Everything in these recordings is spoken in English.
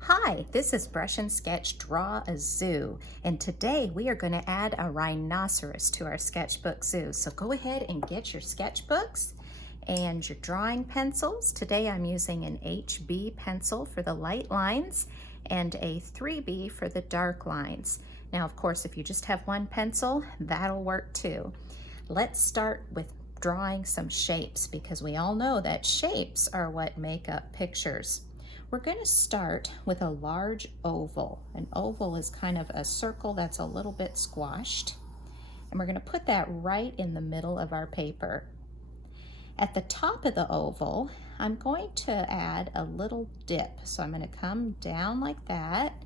Hi, this is Brush and Sketch Draw a Zoo, and today we are going to add a rhinoceros to our sketchbook zoo. So go ahead and get your sketchbooks and your drawing pencils. Today I'm using an HB pencil for the light lines and a 3B for the dark lines. Now, of course, if you just have one pencil, that'll work too. Let's start with drawing some shapes because we all know that shapes are what make up pictures. We're going to start with a large oval. An oval is kind of a circle that's a little bit squashed. And we're going to put that right in the middle of our paper. At the top of the oval, I'm going to add a little dip. So I'm going to come down like that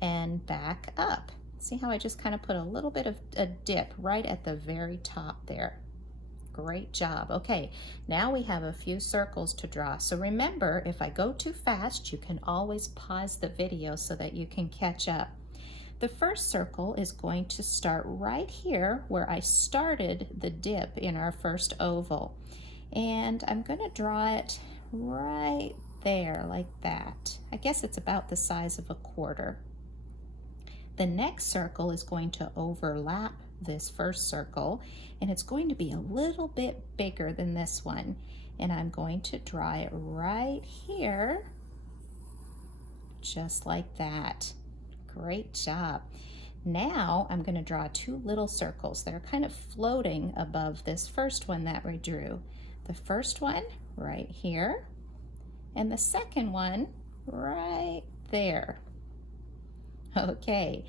and back up. See how I just kind of put a little bit of a dip right at the very top there. Great job. Okay, now we have a few circles to draw. So remember, if I go too fast, you can always pause the video so that you can catch up. The first circle is going to start right here where I started the dip in our first oval. And I'm going to draw it right there like that. I guess it's about the size of a quarter. The next circle is going to overlap this first circle, and it's going to be a little bit bigger than this one. And I'm going to draw it right here, just like that. Great job. Now I'm going to draw two little circles that are kind of floating above this first one that we drew. The first one right here, and the second one right there. Okay,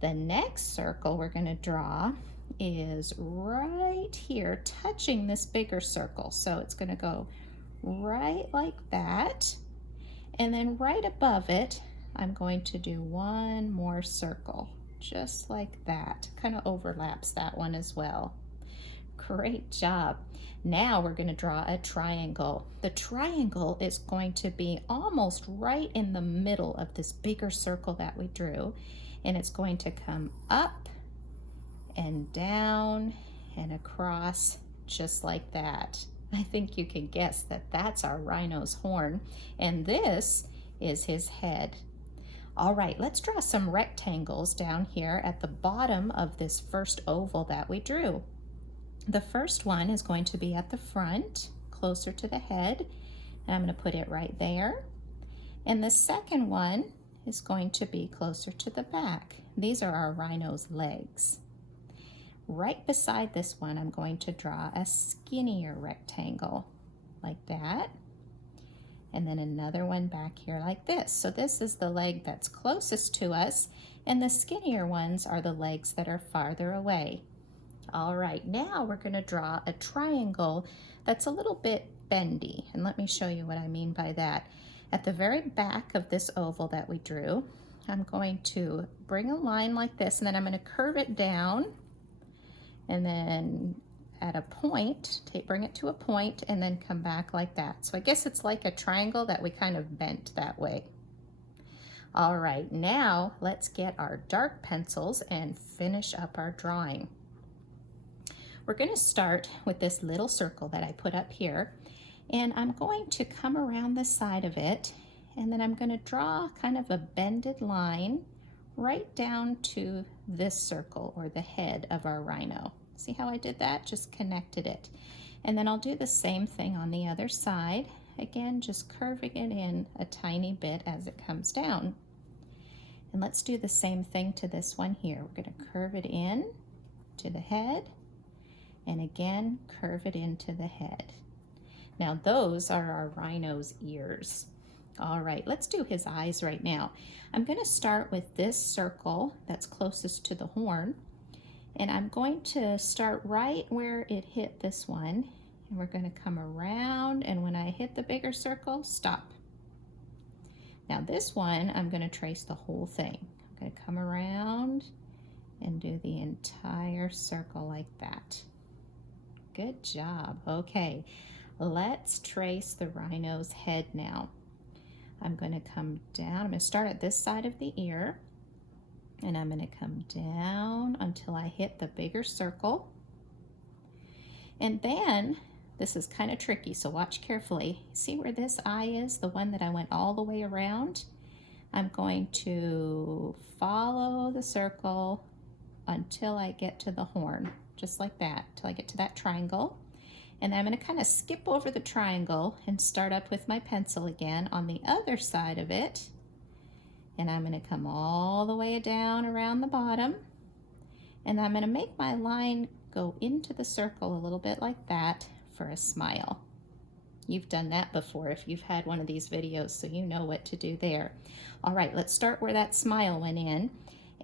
the next circle we're going to draw is right here, touching this bigger circle. So it's going to go right like that. And then right above it, I'm going to do one more circle, just like that. Kind of overlaps that one as well. Great job. Now we're going to draw a triangle. The triangle is going to be almost right in the middle of this bigger circle that we drew, and it's going to come up and down and across just like that. I think you can guess that that's our rhino's horn, and this is his head. All right, let's draw some rectangles down here at the bottom of this first oval that we drew. The first one is going to be at the front, closer to the head, and I'm going to put it right there. And the second one is going to be closer to the back. These are our rhino's legs. Right beside this one, I'm going to draw a skinnier rectangle, like that. And then another one back here like this. So this is the leg that's closest to us, and the skinnier ones are the legs that are farther away. All right, now we're going to draw a triangle that's a little bit bendy, and let me show you what I mean by that. At the very back of this oval that we drew, I'm going to bring a line like this, and then I'm going to curve it down, and then at a point, bring it to a point, and then come back like that. So I guess it's like a triangle that we kind of bent that way. All right, now let's get our dark pencils and finish up our drawing. We're going to start with this little circle that I put up here, and I'm going to come around the side of it, and then I'm going to draw kind of a bended line right down to this circle, or the head of our rhino. See how I did that? Just connected it. And then I'll do the same thing on the other side. Again, just curving it in a tiny bit as it comes down. And let's do the same thing to this one here. We're going to curve it in to the head, and again, curve it into the head. Now those are our rhino's ears. All right, let's do his eyes right now. I'm going to start with this circle that's closest to the horn, and I'm going to start right where it hit this one, and we're going to come around, and when I hit the bigger circle, stop. Now this one, I'm going to trace the whole thing. I'm going to come around and do the entire circle like that. Good job. Okay, let's trace the rhino's head now. I'm going to come down. I'm going to start at this side of the ear, and I'm going to come down until I hit the bigger circle. And then, this is kind of tricky, so watch carefully. See where this eye is, the one that I went all the way around? I'm going to follow the circle until I get to the horn, just like that, till I get to that triangle. And then I'm going to kind of skip over the triangle and start up with my pencil again on the other side of it. And I'm going to come all the way down around the bottom. And I'm going to make my line go into the circle a little bit like that for a smile. You've done that before if you've had one of these videos, so you know what to do there. All right, let's start where that smile went in,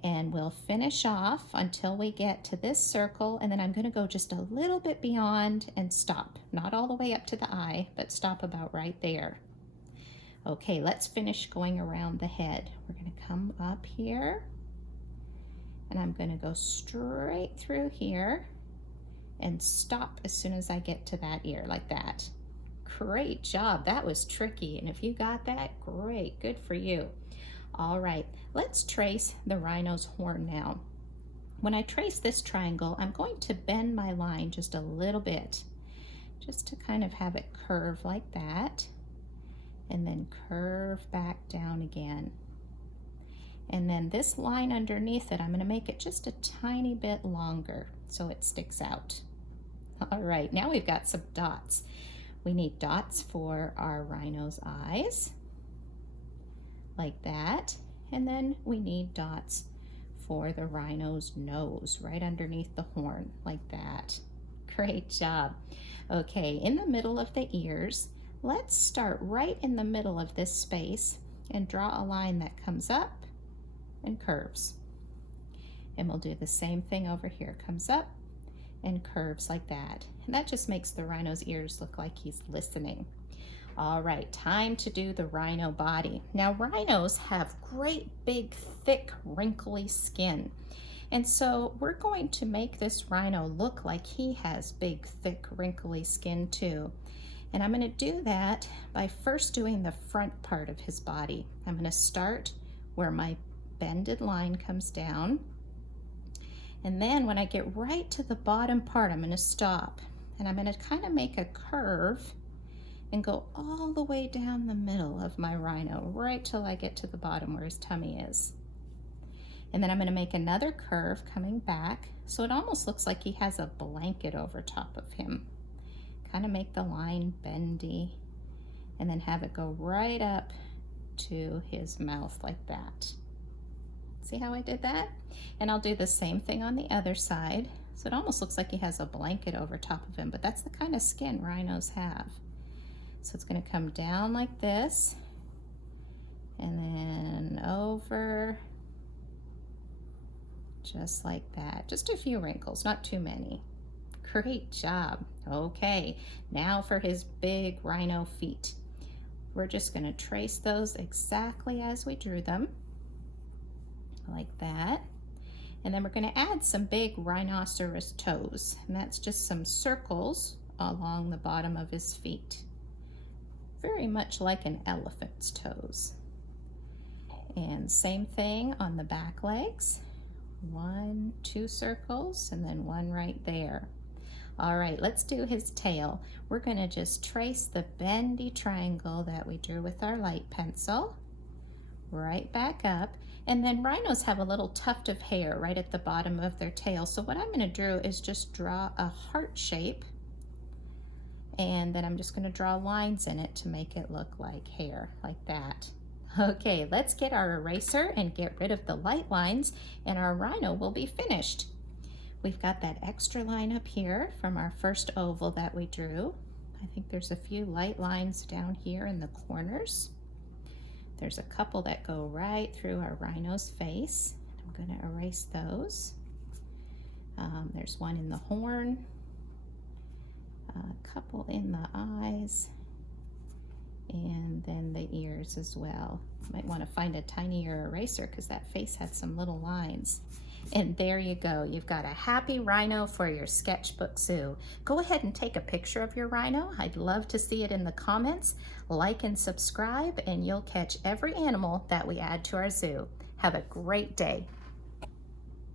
and we'll finish off until we get to this circle, and then I'm going to go just a little bit beyond and stop. Not all the way up to the eye, but stop about right there. Okay, let's finish going around the head. We're going to come up here, and I'm going to go straight through here and stop as soon as I get to that ear, like that. Great job. That was tricky, and if you got that, great. Good for you. All right, let's trace the rhino's horn now. When I trace this triangle, I'm going to bend my line just a little bit, just to kind of have it curve like that, and then curve back down again. And then this line underneath it, I'm going to make it just a tiny bit longer so it sticks out. All right, now we've got some dots. We need dots for our rhino's eyes, like that. And then we need dots for the rhino's nose, right underneath the horn, like that. Great job. Okay, in the middle of the ears, let's start right in the middle of this space and draw a line that comes up and curves. And we'll do the same thing over here. Comes up and curves like that. And that just makes the rhino's ears look like he's listening. All right, time to do the rhino body. Now, rhinos have great big, thick, wrinkly skin. And so we're going to make this rhino look like he has big, thick, wrinkly skin too. And I'm going to do that by first doing the front part of his body. I'm going to start where my bended line comes down. And then when I get right to the bottom part, I'm going to stop. And I'm going to kind of make a curve and go all the way down the middle of my rhino, right till I get to the bottom where his tummy is. And then I'm going to make another curve coming back, so it almost looks like he has a blanket over top of him. Kind of make the line bendy, and then have it go right up to his mouth like that. See how I did that? And I'll do the same thing on the other side. So it almost looks like he has a blanket over top of him, but that's the kind of skin rhinos have. So it's going to come down like this, and then over, just like that. Just a few wrinkles, not too many. Great job. Okay, now for his big rhino feet. We're just going to trace those exactly as we drew them, like that. And then we're going to add some big rhinoceros toes, and that's just some circles along the bottom of his feet. Very much like an elephant's toes. And same thing on the back legs. 1, 2 circles, and then one right there. All right, let's do his tail. We're going to just trace the bendy triangle that we drew with our light pencil right back up. And then rhinos have a little tuft of hair right at the bottom of their tail. So what I'm going to do is just draw a heart shape, and then I'm just going to draw lines in it to make it look like hair, like that. Okay, let's get our eraser and get rid of the light lines, and our rhino will be finished. We've got that extra line up here from our first oval that we drew. I think there's a few light lines down here in the corners. There's a couple that go right through our rhino's face. I'm going to erase those. There's one in the horn, a couple in the eyes, and then the ears as well. Might want to find a tinier eraser because that face had some little lines. And there you go. You've got a happy rhino for your sketchbook zoo. Go ahead and take a picture of your rhino. I'd love to see it in the comments. Like and subscribe, and you'll catch every animal that we add to our zoo. Have a great day.